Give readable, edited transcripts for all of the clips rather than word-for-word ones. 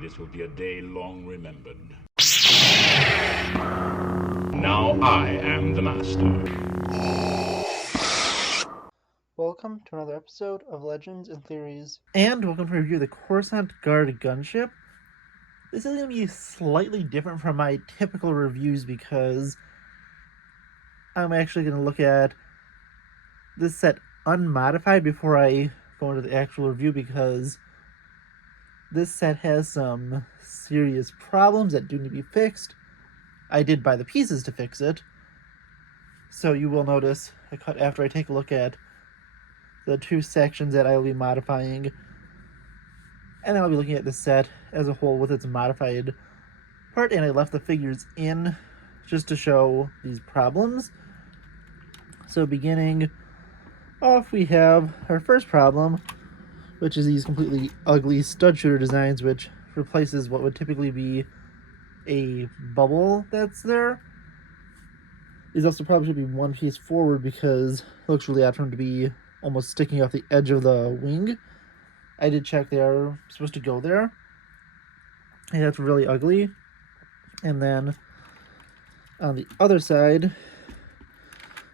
This will be a day long remembered. Now I am the master. Welcome to another episode of Legends and Theories. And welcome to review the Coruscant Guard Gunship. This is going to be slightly different from my typical reviews because I'm actually going to look at this set unmodified before I go into the actual review, because this set has some serious problems that do need to be fixed. I did buy the pieces to fix it, so you will notice a cut after I take a look at the two sections that I will be modifying, and then I'll be looking at the set as a whole with its modified part, and I left the figures in just to show these problems. So beginning off, we have our first problem, which is these completely ugly stud shooter designs, which replaces what would typically be a bubble that's there. These also probably should be one piece forward because it looks really odd for them to be almost sticking off the edge of the wing. I did check, they are supposed to go there, and that's really ugly. And then on the other side,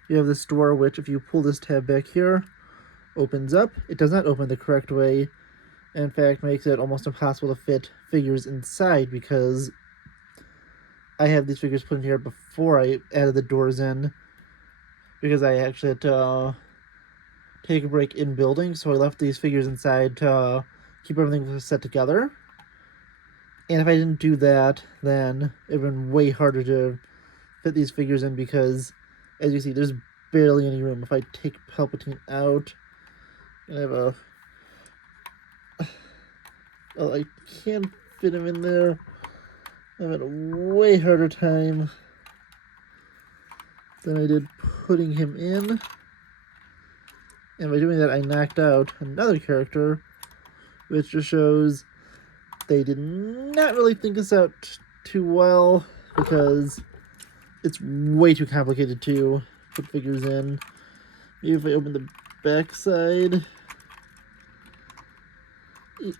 you have this door, which if you pull this tab back here, opens up. It does not open the correct way, and in fact makes it almost impossible to fit figures inside, because I have these figures put in here before I added the doors in, because I actually had to take a break in building, so I left these figures inside to keep everything set together. And if I didn't do that, then it would have been way harder to fit these figures in, because as you see, there's barely any room. If I take Palpatine out, I have I can't fit him in there. I'm having a way harder time than I did putting him in. And by doing that, I knocked out another character, which just shows they did not really think this out too well, because it's way too complicated to put figures in. Maybe if I open the back side,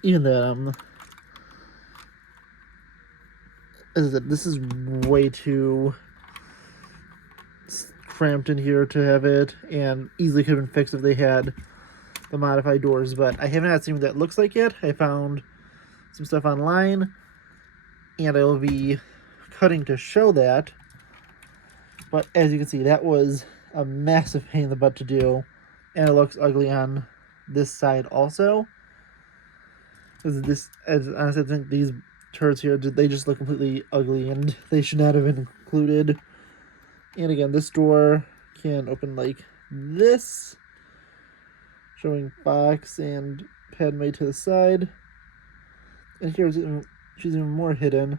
even that, as I said, this is way too cramped in here to have it, and easily could have been fixed if they had the modified doors, but I haven't had seen what that looks like yet. I found some stuff online, and I will be cutting to show that. But as you can see, that was a massive pain in the butt to do, and it looks ugly on this side also. This, as honestly, I think these turrets here, they just look completely ugly, and they should not have been included. And again, this door can open like this, showing Fox and Padme to the side. And here's she's even more hidden.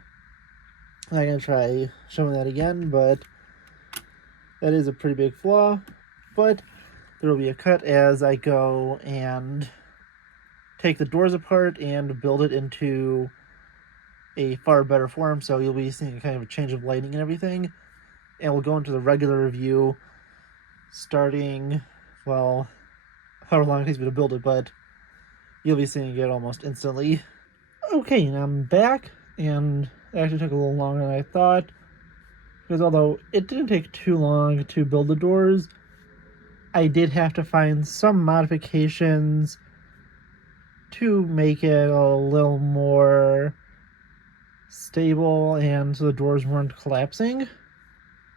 I'm not gonna try showing that again, but that is a pretty big flaw. But there will be a cut as I go and take the doors apart and build it into a far better form, so you'll be seeing kind of a change of lighting and everything. And we'll go into the regular review starting, well, however long it takes me to build it, but you'll be seeing it almost instantly. Okay, and I'm back, and it actually took a little longer than I thought, because although it didn't take too long to build the doors, I did have to find some modifications to make it a little more stable, and so the doors weren't collapsing.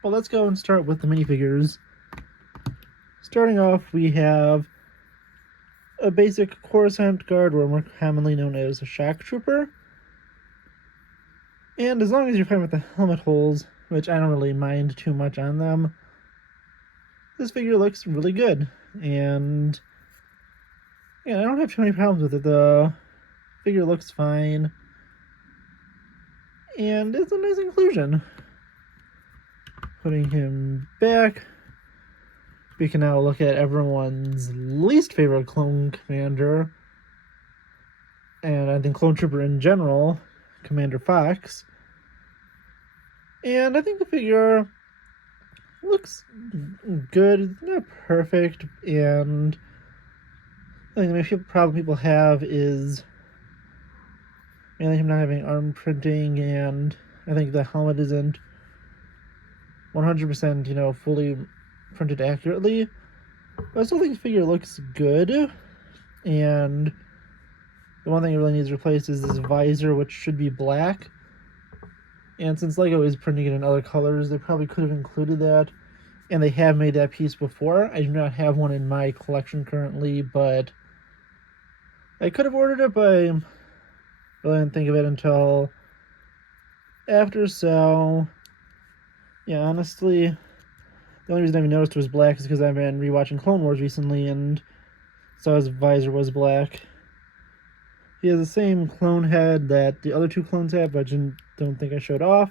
But let's go and start with the minifigures. Starting off, we have a basic Coruscant Guard, or more commonly known as a Shock Trooper. And as long as you're fine with the helmet holes, which I don't really mind too much on them, this figure looks really good. And yeah, I don't have too many problems with it. The figure looks fine, and it's a nice inclusion. Putting him back, we can now look at everyone's least favorite clone commander, and I think clone trooper in general, Commander Fox. And I think the figure looks good. It's not perfect, and I think the main problem people have is Mainly him not having arm printing, and I think the helmet isn't 100%, fully printed accurately. But I still think the figure looks good, and the one thing it really needs replaced is this visor, which should be black. And since Lego is printing it in other colors, they probably could have included that. And they have made that piece before. I do not have one in my collection currently, but I could have ordered it, but I really didn't think of it until after. So, yeah, honestly, the only reason I even noticed it was black is because I've been rewatching Clone Wars recently, and so his visor was black. He has the same clone head that the other two clones have, but I don't think I showed off.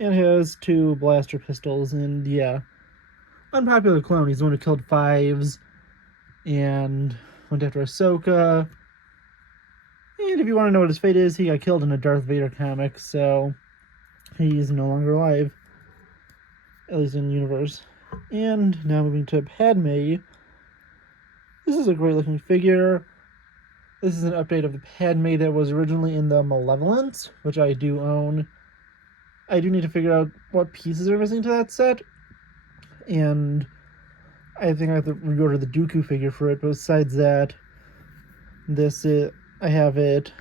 And has two blaster pistols, and yeah, unpopular clone. He's the one who killed Fives and went after Ahsoka. And if you want to know what his fate is, he got killed in a Darth Vader comic, so he's no longer alive, at least in the universe. And now moving to Padme. This is a great looking figure. This is an update of the Padme that was originally in the Malevolence, which I do own. I do need to figure out what pieces are missing to that set, and I think I have to reorder the Dooku figure for it. But besides that, I have it.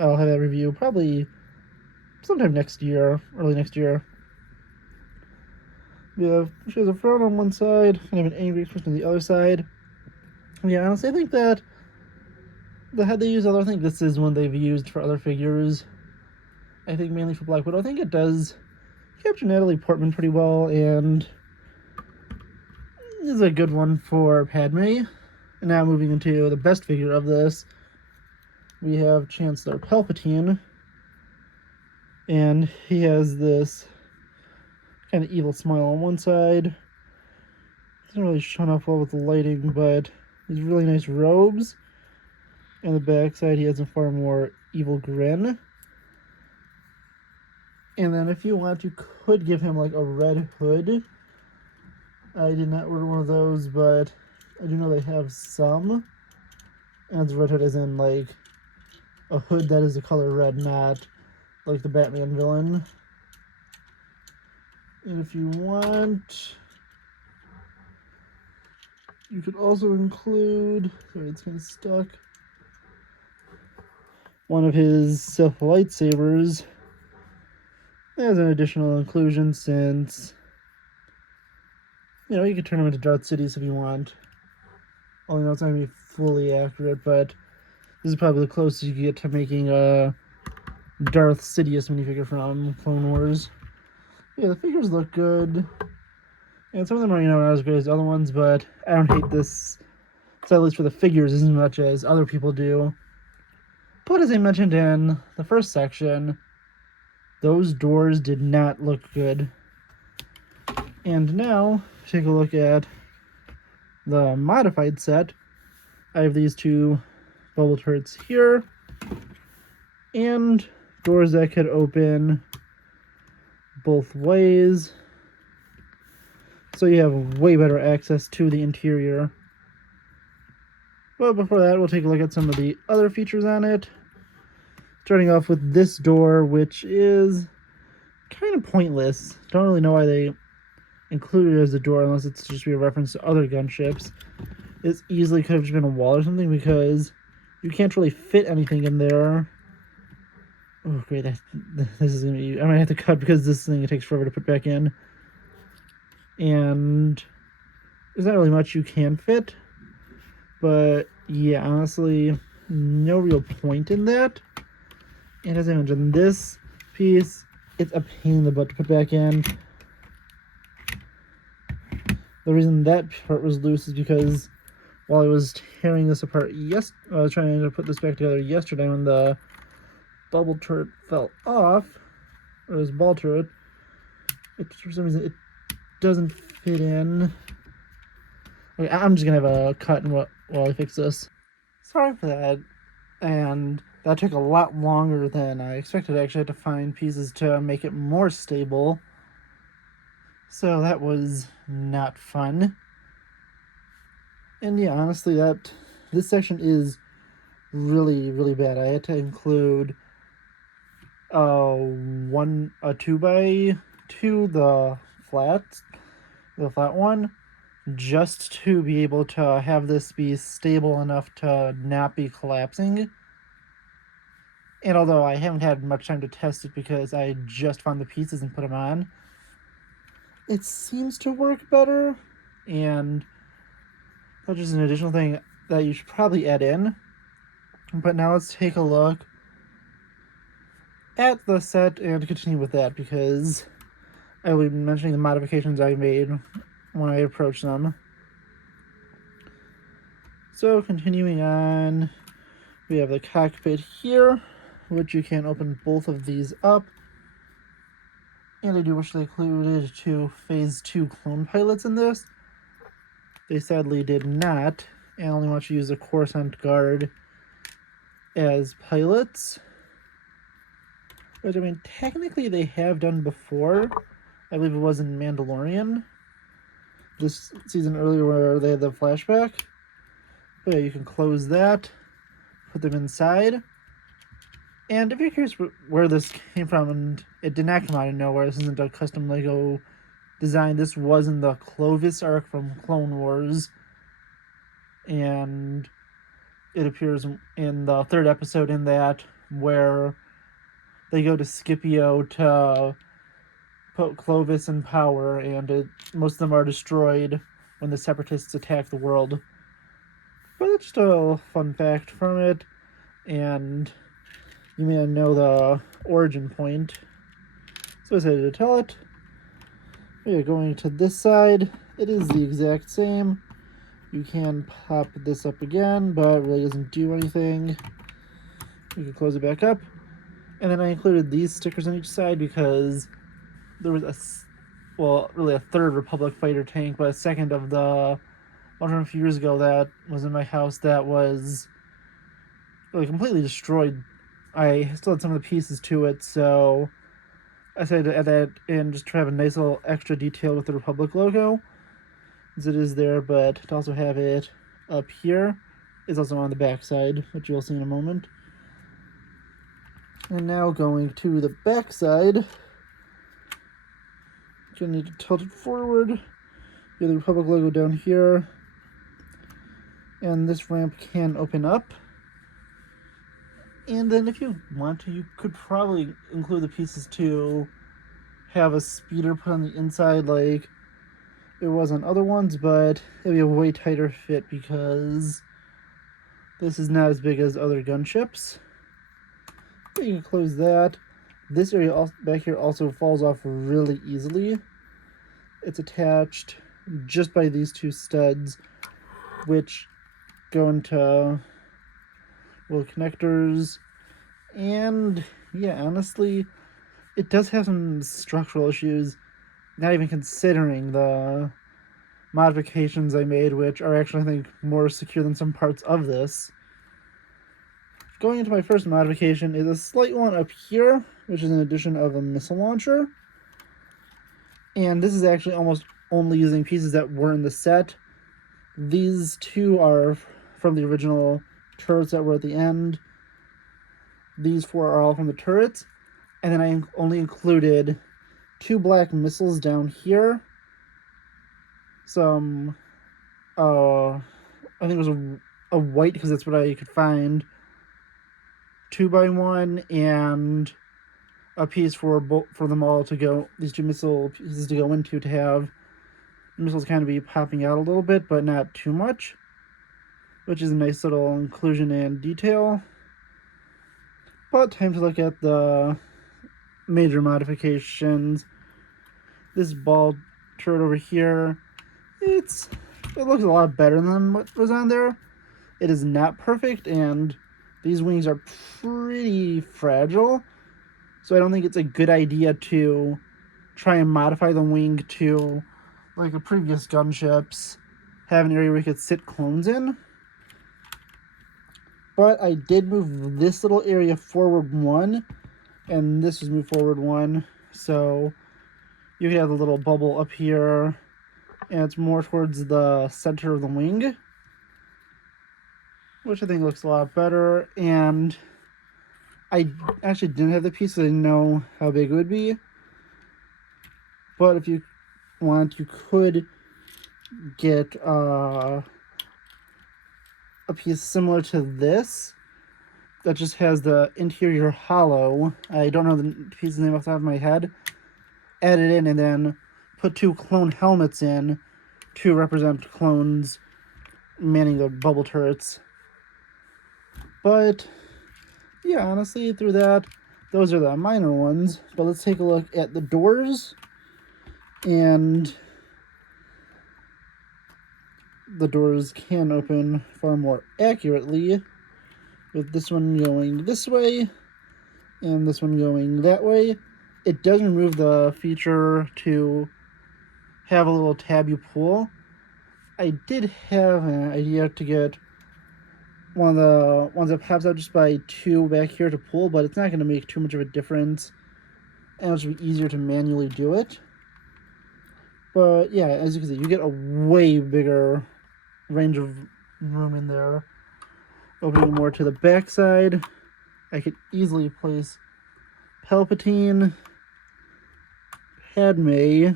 I'll have that review probably sometime next year, early next year. She has a frown on one side, kind of an angry expression on the other side. Yeah, honestly, I think that the head they use, I think this is one they've used for other figures. I think mainly for Black Widow. I think it does capture Natalie Portman pretty well, and is a good one for Padme. And now moving into the best figure of this, we have Chancellor Palpatine, and he has this kind of evil smile on one side. Doesn't really show off well with the lighting, but these really nice robes. And the back side, he has a far more evil grin. And then if you want, you could give him like a red hood. I did not order one of those, but I do know they have some. And the red hood is in like a hood that is the color red, not like the Batman villain. And if you want, you could also include, sorry, it's kind of stuck, one of his Sith lightsabers as an additional inclusion, since you could turn them into Darth Cities if you want. Only know it's not going to be fully accurate, but this is probably the closest you can get to making a Darth Sidious minifigure from Clone Wars. Yeah, the figures look good, and some of them are, not as great as the other ones, but I don't hate this, so at least for the figures, as much as other people do. But as I mentioned in the first section, those doors did not look good. And now, take a look at the modified set. I have these two bubble turrets here, and doors that could open both ways, so you have way better access to the interior. But before that, we'll take a look at some of the other features on it. Starting off with this door, which is kind of pointless. Don't really know why they included it as a door, unless it's just be a reference to other gunships. This easily could have just been a wall or something, because you can't really fit anything in there. Oh, great. This is going to be... I might have to cut, because this thing, it takes forever to put back in. And there's not really much you can fit. But, yeah, honestly, no real point in that. And as I mentioned, this piece, it's a pain in the butt to put back in. The reason that part was loose is because while I was tearing this apart I was trying to put this back together yesterday, when the bubble turret fell off, or this ball turret, for some reason it doesn't fit in. Okay, I'm just gonna have a cut while I fix this. Sorry for that, and that took a lot longer than I expected. I actually had to find pieces to make it more stable, so that was not fun. And yeah, honestly, this section is really, really bad. I had to include a 2x2, the flat one, just to be able to have this be stable enough to not be collapsing. And although I haven't had much time to test it because I just found the pieces and put them on, it seems to work better. And that's just an additional thing that you should probably add in. But now let's take a look at the set and continue with that, because I will be mentioning the modifications I made when I approach them. So continuing on, we have the cockpit here, which you can open both of these up. And I do wish they included 2 Phase 2 clone pilots in this. They sadly did not, and only want you to use the Coruscant Guard as pilots. Which, I mean, technically they have done before. I believe it was in Mandalorian this season earlier where they had the flashback. But yeah, you can close that, put them inside. And if you're curious where this came from, and it did not come out of nowhere, this isn't a custom Lego design. This was in the Clovis arc from Clone Wars. And it appears in the 3rd episode in that, where they go to Scipio to put Clovis in power, and most of them are destroyed when the Separatists attack the world. But it's just a fun fact from it, and you may not know the origin point, so I decided to tell it. We are going to this side. It is the exact same. You can pop this up again, but it really doesn't do anything. You can close it back up. And then I included these stickers on each side because there was really a 3rd Republic fighter tank, but a 2nd of the one from a few years ago that was in my house that was really completely destroyed. I still had some of the pieces to it, so I decided to add that in just to have a nice little extra detail with the Republic logo, as it is there, but to also have it up here is also on the back side, which you'll see in a moment. And now going to the back side, you'll need to tilt it forward. You have the Republic logo down here, and this ramp can open up. And then if you want to, you could probably include the pieces to have a speeder put on the inside like it was on other ones, but it'll be a way tighter fit because this is not as big as other gunships. But you can close that. This area back here also falls off really easily. It's attached just by these 2 studs, which go into little connectors. And yeah, honestly, it does have some structural issues, not even considering the modifications I made, which are actually, I think, more secure than some parts of this. Going into my first modification is a slight one up here, which is an addition of a missile launcher. And this is actually almost only using pieces that were in the set. These 2 are from the original turrets that were at the end. These 4 are all from the turrets. And then I only included 2 black missiles down here. Some, I think it was a white, because that's what I could find, 2x1, and a piece for them all to go, these 2 missile pieces to go into, to have missiles kind of be popping out a little bit, but not too much, which is a nice little inclusion and detail. But time to look at the major modifications. This ball turret over here, it looks a lot better than what was on there. It is not perfect, and these wings are pretty fragile, so I don't think it's a good idea to try and modify the wing to, like the previous gunships, have an area where you could sit clones in. But I did move this little area forward 1, and this was moved forward 1, so you can have the little bubble up here, and it's more towards the center of the wing. which I think looks a lot better. And I actually didn't have the piece, so I didn't know how big it would be. But if you want, you could get a piece similar to this that just has the interior hollow. I don't know the piece's name off the top of my head. Add it in and then put 2 clone helmets in to represent clones manning the bubble turrets. But yeah, honestly, through that, those are the minor ones. But let's take a look at the doors. And the doors can open far more accurately, with this one going this way and this one going that way. It does remove the feature to have a little tab you pull. I did have an idea to get one of the ones that pops out just by 2 back here to pull, but it's not going to make too much of a difference, and it'll be easier to manually do it. But yeah, as you can see, you get a way bigger range of room in there. Opening more to the back side, I could easily place Palpatine, Padme,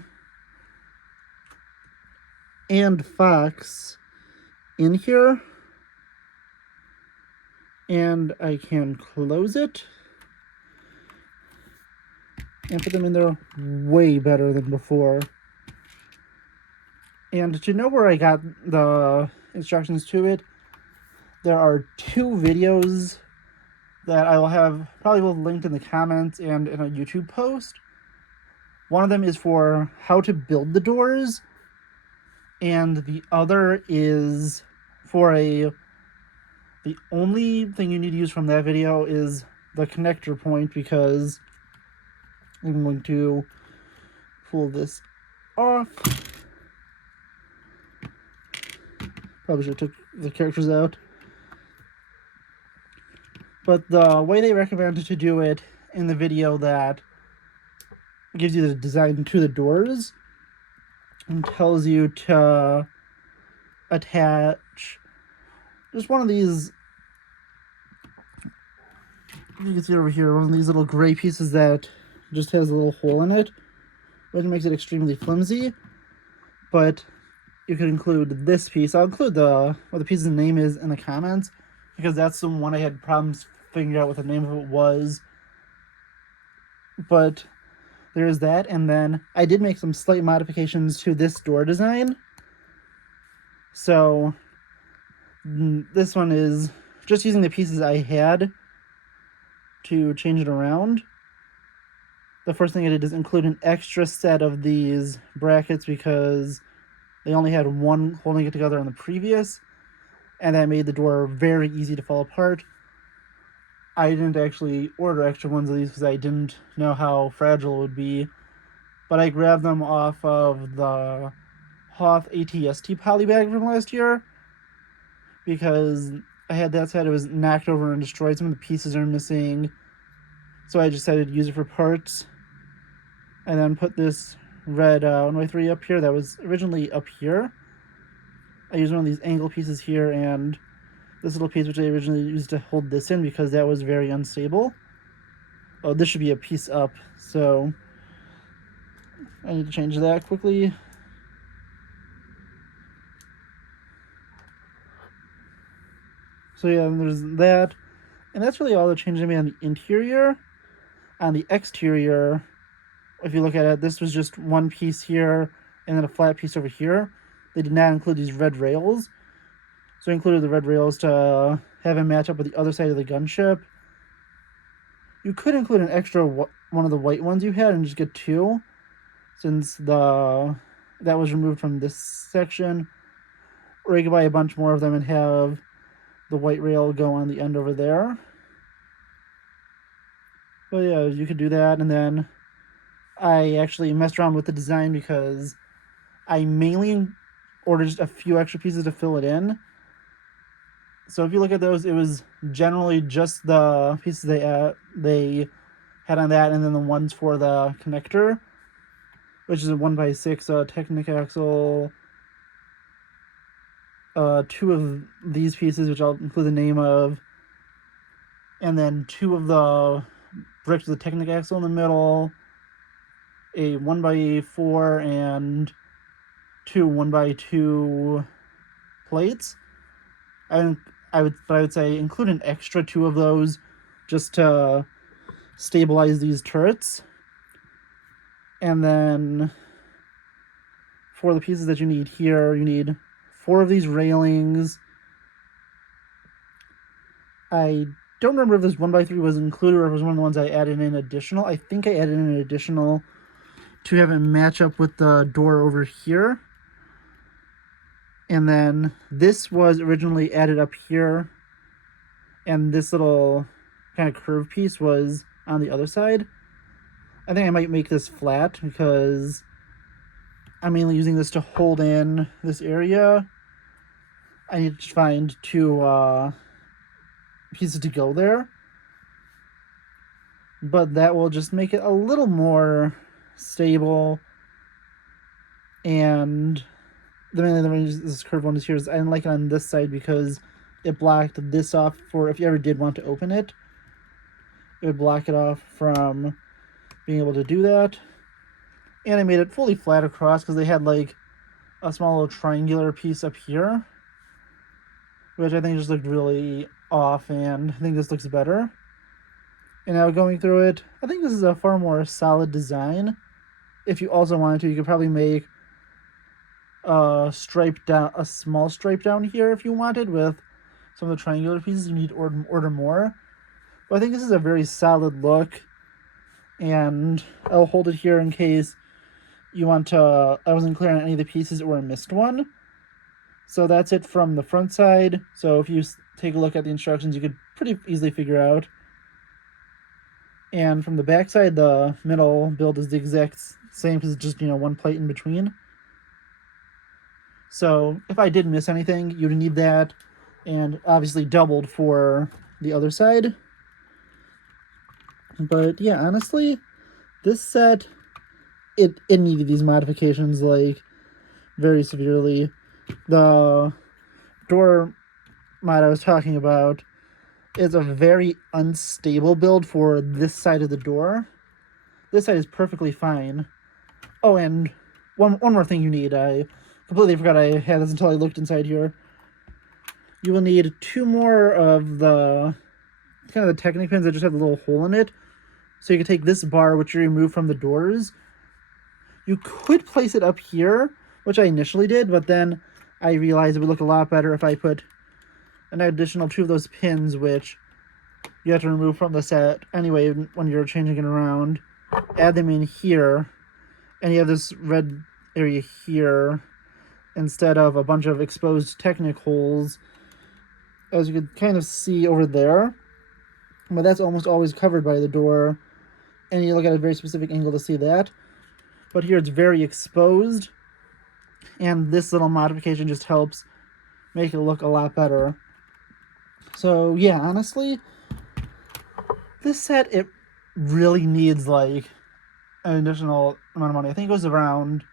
and Fox in here. And I can close it and put them in there way better than before. And to know where I got the instructions to it, there are 2 videos that I will have probably both linked in the comments and in a YouTube post. One of them is for how to build the doors, and the other is for the only thing you need to use from that video is the connector point, because I'm going to pull this off. Probably should have took the characters out. But the way they recommend to do it in the video that gives you the design to the doors and tells you to attach just one of these, you can see over here, one of these little gray pieces that just has a little hole in it, which makes it extremely flimsy. But you could include this piece. I'll include what the piece's name is in the comments, because that's the one I had problems figuring out what the name of it was. But there's that, and then I did make some slight modifications to this door design. So this one is just using the pieces I had to change it around. The first thing I did is include an extra set of these brackets because they only had one holding it together on the previous, and that made the door very easy to fall apart. I didn't actually order extra ones of these because I didn't know how fragile it would be, but I grabbed them off of the Hoth ATST polybag from last year because I had that set. It was knocked over and destroyed. Some of the pieces are missing, so I decided to use it for parts. And then put this red 1x3 up here that was originally up here. I used one of these angle pieces here and this little piece which I originally used to hold this in because that was very unstable. Oh, this should be a piece up, so I need to change that quickly. So yeah, there's that. And that's really all the changes I made on the interior. On the exterior, if you look at it, this was just one piece here and then a flat piece over here. They did not include these red rails. So I included the red rails to have it match up with the other side of the gunship. You could include an extra one of the white ones you had and just get 2, since that was removed from this section. Or you could buy a bunch more of them and have the white rail go on the end over there. But yeah, you could do that. And then I actually messed around with the design because I mainly ordered just a few extra pieces to fill it in. So if you look at those, it was generally just the pieces they had on that, and then the ones for the connector, which is a 1x6 Technic axle two of these pieces, which I'll include the name of, and then two of the bricks with the Technic axle in the middle, a 1x4 and two 1x2 plates. I would say include an extra two of those just to stabilize these turrets. And then for the pieces that you need here, you need 4 of these railings. I don't remember if this 1x3 was included or if it was one of the ones I added in additional. I think I added in an additional to have it match up with the door over here. And then this was originally added up here, and this little kind of curved piece was on the other side. I think I might make this flat because I'm mainly using this to hold in this area. I need to find 2 pieces to go there, but that will just make it a little more stable. And the main reason this curved one is here is I didn't like it on this side because it blocked this off for if you ever did want to open it. It would block it off from being able to do that. And I made it fully flat across because they had like a small little triangular piece up here, which I think just looked really off, and I think this looks better. And now going through it, I think this is a far more solid design. If you also wanted to, you could probably make a small stripe down here if you wanted with some of the triangular pieces. You need to order more. But I think this is a very solid look, and I'll hold it here in case you want to. I wasn't clear on any of the pieces or I missed one. So that's it from the front side. So if you take a look at the instructions, you could pretty easily figure out. And from the back side, the middle build is the exact same because it's just, one plate in between. So if I did miss anything, you'd need that, and obviously doubled for the other side. But yeah, honestly, this set, it needed these modifications like very severely. The door mod I was talking about is a very unstable build for this side of the door. This side is perfectly fine. Oh, and one more thing you need. I completely forgot I had this until I looked inside here. You will need 2 more of the kind of the Technic pins that just have a little hole in it. So you can take this bar, which you remove from the doors. You could place it up here, which I initially did, but then I realized it would look a lot better if I put an additional 2 of those pins, which you have to remove from the set anyway when you're changing it around. Add them in here, and you have this red area here instead of a bunch of exposed Technic holes, as you could kind of see over there. But that's almost always covered by the door, and you look at a very specific angle to see that. But here it's very exposed, and this little modification just helps make it look a lot better. So yeah, honestly, this set, it really needs like an additional amount of money. I think it was around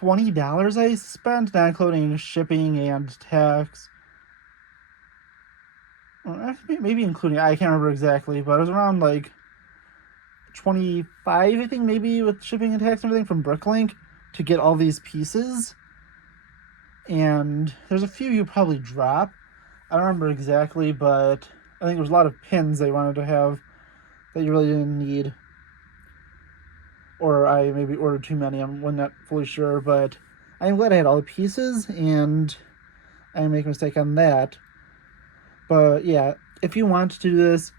$20 I spent, not including shipping and tax. Maybe including, I can't remember exactly, but it was around like 25, I think, maybe with shipping and tax and everything from Bricklink to get all these pieces. And there's a few you probably drop. I don't remember exactly, but I think there was a lot of pins they wanted to have that you really didn't need. Or I maybe ordered too many, I'm not fully sure, but I'm glad I had all the pieces, and I didn't make a mistake on that. But yeah, if you want to do this,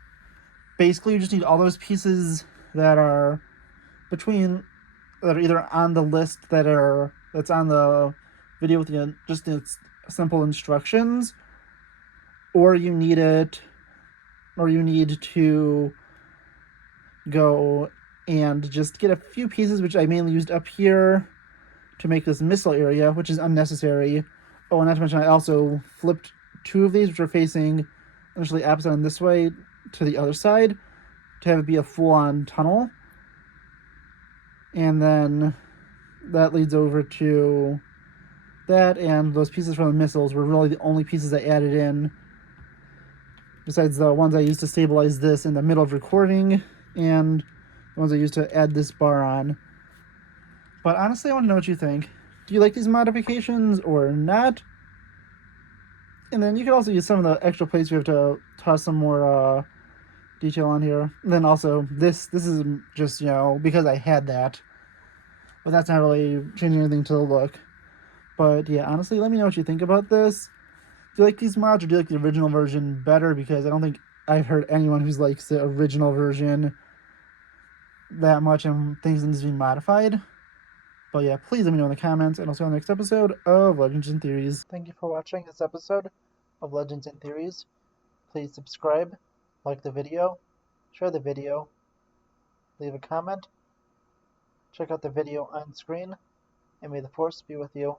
basically you just need all those pieces that are either on the list that's on the video with just the simple instructions, or you need to go and just get a few pieces, which I mainly used up here to make this missile area, which is unnecessary. Oh, and not to mention I also flipped 2 of these, which are facing initially opposite on this way to the other side, to have it be a full-on tunnel. And then that leads over to that and those pieces from the missiles were really the only pieces I added in, besides the ones I used to stabilize this in the middle of recording and the ones I used to add this bar on. But honestly, I want to know what you think. Do you like these modifications or not? And then you can also use some of the extra plates we have to toss some more detail on here. And then also, this is just, because I had that. But that's not really changing anything to the look. But yeah, honestly, let me know what you think about this. Do you like these mods or do you like the original version better? Because I don't think I've heard anyone who's likes the original version that much and things need to be modified. But yeah, please let me know in the comments, and I'll see you on the next episode of Legends and Theories. Thank you for watching this episode of Legends and Theories. Please subscribe, like the video, share the video, leave a comment, check out the video on screen, and may the Force be with you.